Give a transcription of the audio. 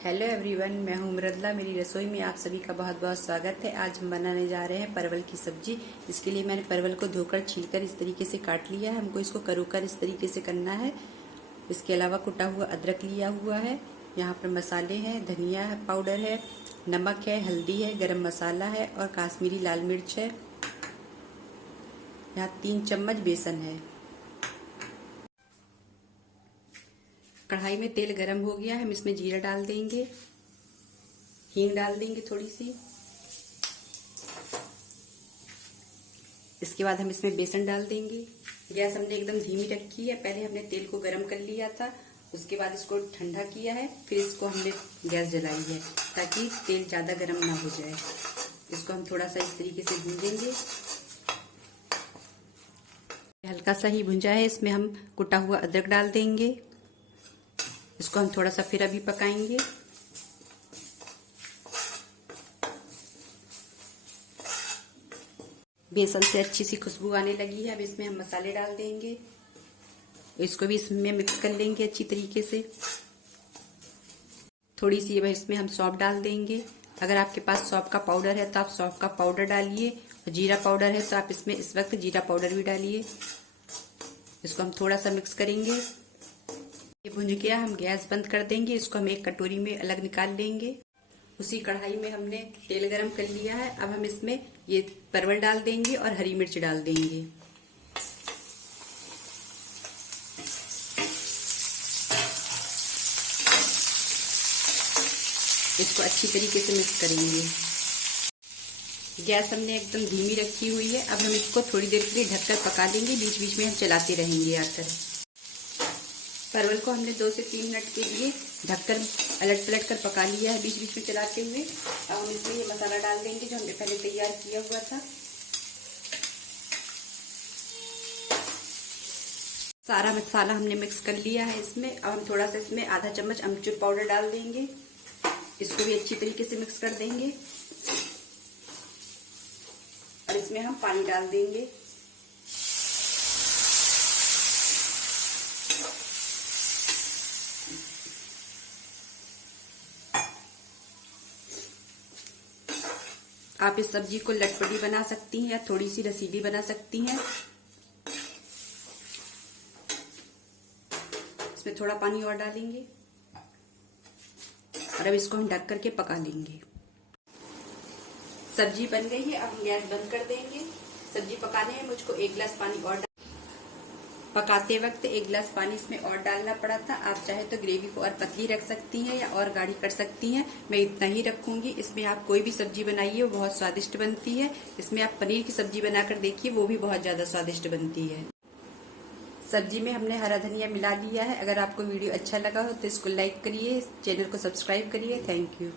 Hello everyone, मैं हूं मृदला। मेरी रसोई में आप सभी का बहुत बहुत स्वागत है। आज हम बनाने जा रहे हैं परवल की सब्जी। इसके लिए मैंने परवल को धोकर छीलकर इस तरीके से काट लिया है। हमको इसको करोकर इस तरीके से करना है। इसके अलावा कुटा हुआ अदरक लिया हुआ है। यहाँ पर मसाले हैं, धनिया पाउडर है, नमक है, हल्दी है, गरम मसाला है और काश्मीरी लाल मिर्च है। यहाँ 3 चम्मच बेसन है। कढ़ाई में तेल गरम हो गया है। हम इसमें जीरा डाल देंगे, हींग डाल देंगे थोड़ी सी। इसके बाद हम इसमें बेसन डाल देंगे। गैस हमने एकदम धीमी रखी है। पहले हमने तेल को गरम कर लिया था, उसके बाद इसको ठंडा किया है, फिर इसको हमने गैस जलाई है ताकि तेल ज्यादा गरम ना हो जाए। इसको हम थोड़ा सा इस तरीके से भूनेंगे। हल्का सा ही भुंजा है। इसमें हम कुटा हुआ अदरक डाल देंगे। इसको हम थोड़ा सा फिर अभी पकाएंगे। बेसन से अच्छी सी खुशबू आने लगी है। अब इसमें हम मसाले डाल देंगे। इसको भी इसमें मिक्स कर लेंगे अच्छी तरीके से। थोड़ी सी इसमें हम सौंफ डाल देंगे। अगर आपके पास सौंफ का पाउडर है तो आप सौंफ का पाउडर डालिए, और जीरा पाउडर है तो आप इसमें इस वक्त जीरा पाउडर भी डालिए। इसको हम थोड़ा सा मिक्स करेंगे। ये भुन गया, हम गैस बंद कर देंगे। इसको हम एक कटोरी में अलग निकाल लेंगे। उसी कढ़ाई में हमने तेल गरम कर लिया है। अब हम इसमें ये परवल डाल देंगे और हरी मिर्च डाल देंगे। इसको अच्छी तरीके से मिक्स करेंगे। गैस हमने एकदम धीमी रखी हुई है। अब हम इसको थोड़ी देर के लिए ढककर पका लेंगे। बीच बीच में हम चलाते रहेंगे आकर। परवल को हमने 2 से 3 मिनट के लिए ढककर अलट पलट कर पका लिया है, बीच बीच में चलाते हुए। अब हम इसमें ये मसाला डाल देंगे जो हमने पहले तैयार किया हुआ था। सारा मसाला हमने मिक्स कर लिया है इसमें। अब हम थोड़ा सा इसमें आधा चम्मच अमचूर पाउडर डाल देंगे। इसको भी अच्छी तरीके से मिक्स कर देंगे और इसमें हम पानी डाल देंगे। आप इस सब्जी को लटपटी बना सकती हैं या थोड़ी सी रसीली बना सकती हैं। इसमें थोड़ा पानी और डालेंगे और अब इसको हम ढक करके पका लेंगे। सब्जी बन गई है। अब हम गैस बंद कर देंगे। सब्जी पकाने में मुझको 1 गिलास पानी और पकाते वक्त 1 गिलास पानी इसमें और डालना पड़ा था। आप चाहे तो ग्रेवी को और पतली रख सकती हैं या और गाढ़ी कर सकती हैं। मैं इतना ही रखूंगी। इसमें आप कोई भी सब्जी बनाइए वो बहुत स्वादिष्ट बनती है। इसमें आप पनीर की सब्जी बनाकर देखिए, वो भी बहुत ज्यादा स्वादिष्ट बनती है। सब्जी में हमने हरा धनिया मिला लिया है। अगर आपको वीडियो अच्छा लगा हो तो इसको लाइक करिए, चैनल को सब्सक्राइब करिए। Thank you.